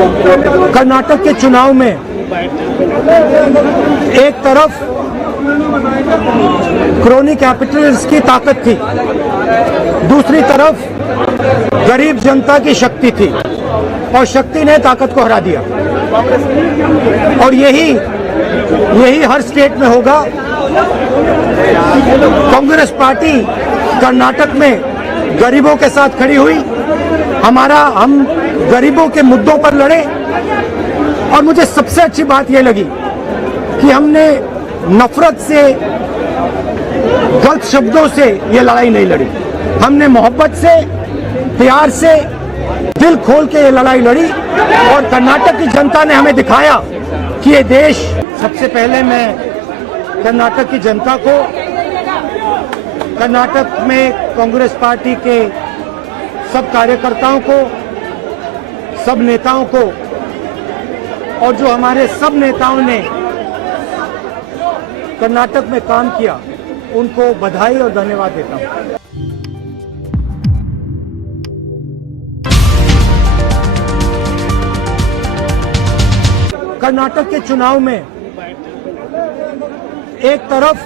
कर्नाटक के चुनाव में एक तरफ क्रोनी कैपिटल्स की ताकत थी, दूसरी तरफ गरीब जनता की शक्ति थी और शक्ति ने ताकत को हरा दिया। और यही हर स्टेट में होगा। कांग्रेस पार्टी कर्नाटक में गरीबों के साथ खड़ी हुई, हम गरीबों के मुद्दों पर लड़े। और मुझे सबसे अच्छी बात यह लगी कि हमने नफरत से, गलत शब्दों से ये लड़ाई नहीं लड़ी। हमने मोहब्बत से, प्यार से, दिल खोल के ये लड़ाई लड़ी और कर्नाटक की जनता ने हमें दिखाया कि ये देश। सबसे पहले मैं कर्नाटक की जनता को, कर्नाटक में कांग्रेस पार्टी के सब कार्यकर्ताओं को, सब नेताओं को और जो हमारे सब नेताओं ने कर्नाटक में काम किया, उनको बधाई और धन्यवाद देता हूं। कर्नाटक के चुनाव में एक तरफ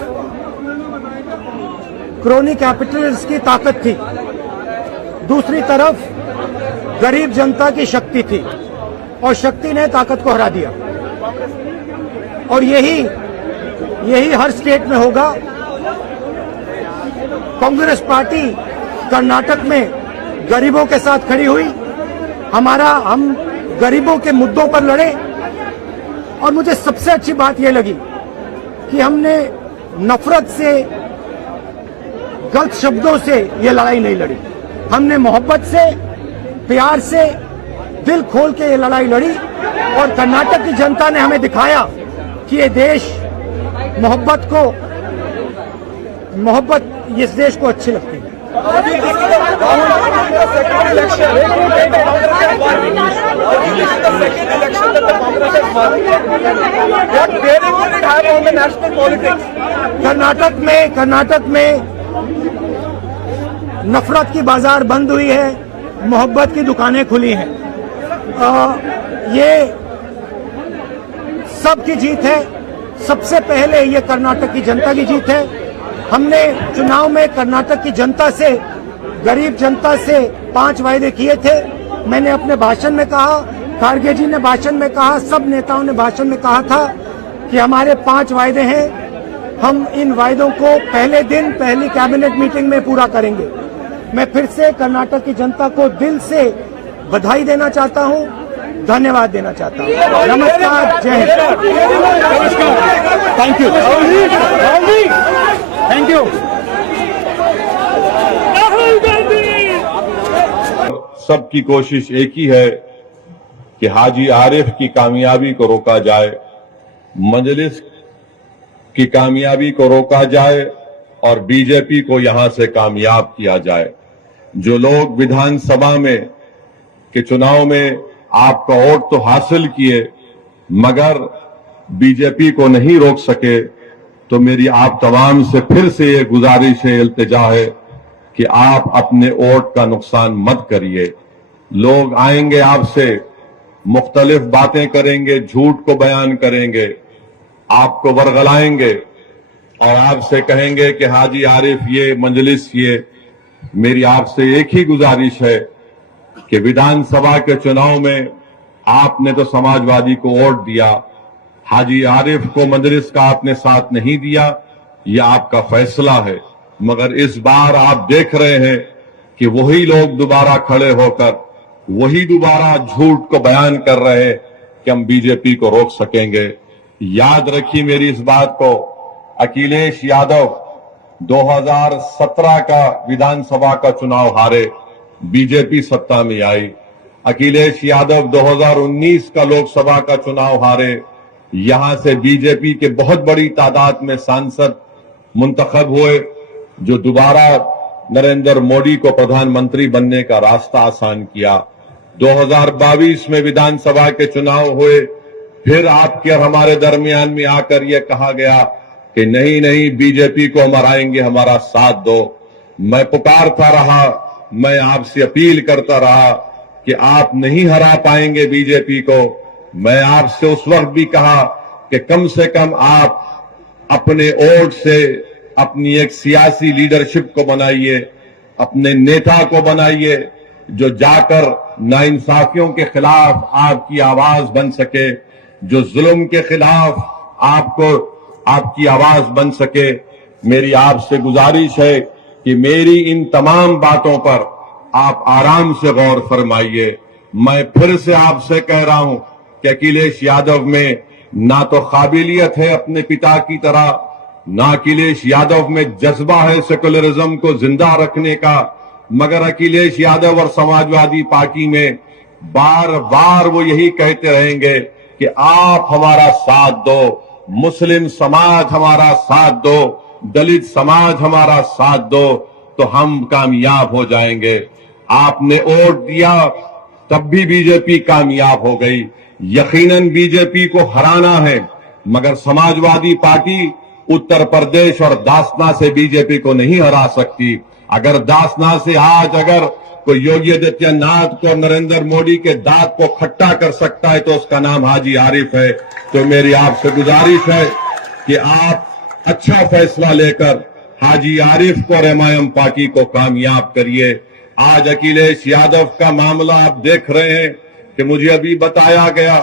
क्रोनी कैपिटल्स की ताकत थी, दूसरी तरफ गरीब जनता की शक्ति थी और शक्ति ने ताकत को हरा दिया। और यही हर स्टेट में होगा। कांग्रेस पार्टी कर्नाटक में गरीबों के साथ खड़ी हुई, हम गरीबों के मुद्दों पर लड़े। और मुझे सबसे अच्छी बात यह लगी कि हमने नफरत से, गलत शब्दों से ये लड़ाई नहीं लड़ी। हमने मोहब्बत से, प्यार से, दिल खोल के ये लड़ाई लड़ी और कर्नाटक की जनता ने हमें दिखाया कि ये देश मोहब्बत इस देश को अच्छी लगती है। कर्नाटक में नफरत की बाजार बंद हुई है, मोहब्बत की दुकानें खुली हैं। ये सबकी जीत है। सबसे पहले ये कर्नाटक की जनता की जीत है। हमने चुनाव में कर्नाटक की जनता से, गरीब जनता से 5 वायदे किए थे। मैंने अपने भाषण में कहा, खारगे जी ने भाषण में कहा, सब नेताओं ने भाषण में कहा था कि हमारे 5 वायदे हैं। हम इन वायदों को पहले दिन पहली कैबिनेट मीटिंग में पूरा करेंगे। मैं फिर से कर्नाटक की जनता को दिल से बधाई देना चाहता हूं, धन्यवाद देना चाहता हूं। नमस्कार, जय Hind. Thank you, thank you. सबकी कोशिश एक ही है कि हाजी आरिफ की कामयाबी को रोका जाए, मजलिस की कामयाबी को रोका जाए और बीजेपी को यहां से कामयाब किया जाए। जो लोग विधानसभा में के चुनाव में आपका वोट तो हासिल किए मगर बीजेपी को नहीं रोक सके, तो मेरी आप तमाम से फिर से ये गुजारिश है, इल्तिजा है कि आप अपने वोट का नुकसान मत करिए। लोग आएंगे आपसे, मुख्तलिफ बातें करेंगे, झूठ को बयान करेंगे, आपको वरगलाएंगे और आपसे कहेंगे कि हाजी आरिफ ये मजलिस ये। मेरी आपसे एक ही गुजारिश है कि विधानसभा के चुनाव में आपने तो समाजवादी को वोट दिया, हाजी आरिफ को मजलिस का आपने साथ नहीं दिया, यह आपका फैसला है। मगर इस बार आप देख रहे हैं कि वही लोग दोबारा खड़े होकर वही दोबारा झूठ को बयान कर रहे हैं कि हम बीजेपी को रोक सकेंगे। याद रखिए मेरी इस बात को, अखिलेश यादव 2017 का विधानसभा का चुनाव हारे, बीजेपी सत्ता में आई। अखिलेश यादव 2019 का लोकसभा का चुनाव हारे, यहां से बीजेपी के बहुत बड़ी तादाद में सांसद मुंतखब हुए, जो दोबारा नरेंद्र मोदी को प्रधानमंत्री बनने का रास्ता आसान किया। 2022 में विधानसभा के चुनाव हुए, फिर आपके और हमारे दरमियान में आकर यह कहा गया कि नहीं नहीं बीजेपी को हम हराएंगे, हमारा साथ दो। मैं पुकारता रहा, मैं आपसे अपील करता रहा कि आप नहीं हरा पाएंगे बीजेपी को। मैं आपसे उस वक्त भी कहा कि कम से कम आप अपने वोट से अपनी एक सियासी लीडरशिप को बनाइए, अपने नेता को बनाइए जो जाकर नाइंसाफियों के खिलाफ आपकी आवाज बन सके, जो जुल्म के खिलाफ आपकी आवाज बन सके। मेरी आपसे गुजारिश है कि मेरी इन तमाम बातों पर आप आराम से गौर फरमाइए। मैं फिर से आपसे कह रहा हूं कि अखिलेश यादव में ना तो काबिलियत है अपने पिता की तरह, ना अखिलेश यादव में जज्बा है सेकुलरिज्म को जिंदा रखने का, मगर अखिलेश यादव और समाजवादी पार्टी में बार बार वो यही कहते रहेंगे कि आप हमारा साथ दो, मुस्लिम समाज हमारा साथ दो, दलित समाज हमारा साथ दो, तो हम कामयाब हो जाएंगे। आपने वोट दिया तब भी बीजेपी कामयाब हो गई। यकीनन बीजेपी को हराना है, मगर समाजवादी पार्टी उत्तर प्रदेश और दासना से बीजेपी को नहीं हरा सकती। अगर दासना से आज अगर कोई योगी आदित्यनाथ को, नरेंद्र मोदी के दांत को खट्टा कर सकता है तो उसका नाम हाजी आरिफ है। तो मेरी आपसे गुजारिश है कि आप अच्छा फैसला लेकर हाजी आरिफ को और एमआईएम पार्टी को कामयाब करिए। आज अखिलेश यादव का मामला आप देख रहे हैं कि मुझे अभी बताया गया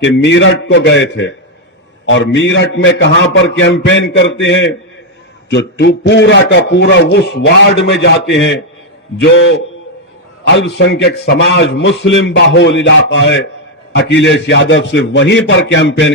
कि मीरठ को गए थे और मीरठ में कहां पर कैंपेन करते हैं, जो पूरा का पूरा उस वार्ड में जाते हैं जो अल्पसंख्यक समाज मुस्लिम बाहुल इलाका है। अखिलेश यादव सिर्फ वहीं पर कैंपेन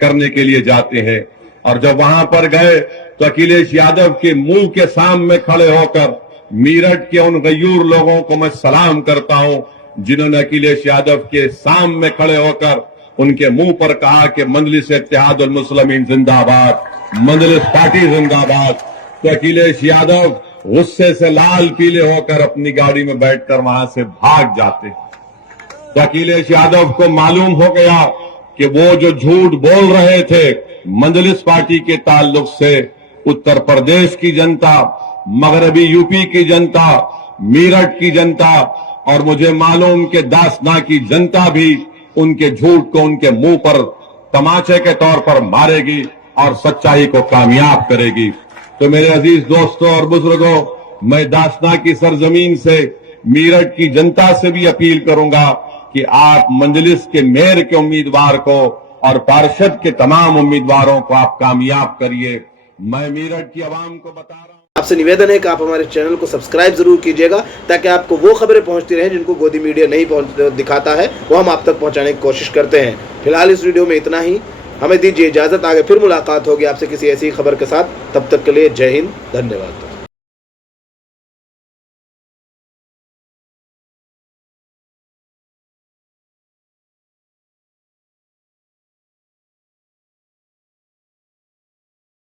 करने के लिए जाते हैं और जब वहां पर गए तो अखिलेश यादव के मुंह के सामने खड़े होकर मीरठ के उन गयूर लोगों को मैं सलाम करता हूं जिन्होंने अखिलेश यादव के सामने खड़े होकर उनके मुंह पर कहा कि मजलिस इत्तेहादुल मुस्लिमीन जिंदाबाद, मजलिस पार्टी जिंदाबाद। तो अखिलेश यादव गुस्से से लाल पीले होकर अपनी गाड़ी में बैठकर वहां से भाग जाते। तो अखिलेश यादव को मालूम हो गया कि वो जो झूठ बोल रहे थे मजलिस पार्टी के ताल्लुक से, उत्तर प्रदेश की जनता, मगरबी यूपी की जनता, मीरठ की जनता और मुझे मालूम कि दासना की जनता भी उनके झूठ को उनके मुंह पर तमाचे के तौर पर मारेगी और सच्चाई को कामयाब करेगी। तो मेरे अजीज दोस्तों और बुजुर्गों, मैं दासना की सरजमीन से मीरठ की जनता से भी अपील करूंगा कि आप मंजलिस के मेयर के उम्मीदवार को और पार्षद के तमाम उम्मीदवारों को आप कामयाब करिए। मैं मीरठ की आवाम को बता रहा हूं। आपसे निवेदन है कि आप हमारे चैनल को सब्सक्राइब जरूर कीजिएगा ताकि आपको वो खबरें पहुंचती रहें जिनको गोदी मीडिया नहीं दिखाता है, वो हम आप तक पहुंचाने की कोशिश करते हैं। फिलहाल इस वीडियो में इतना ही, हमें दीजिए इजाजत। आगे फिर मुलाकात होगी आपसे किसी ऐसी खबर के साथ। तब तक के लिए जय हिंद, धन्यवाद।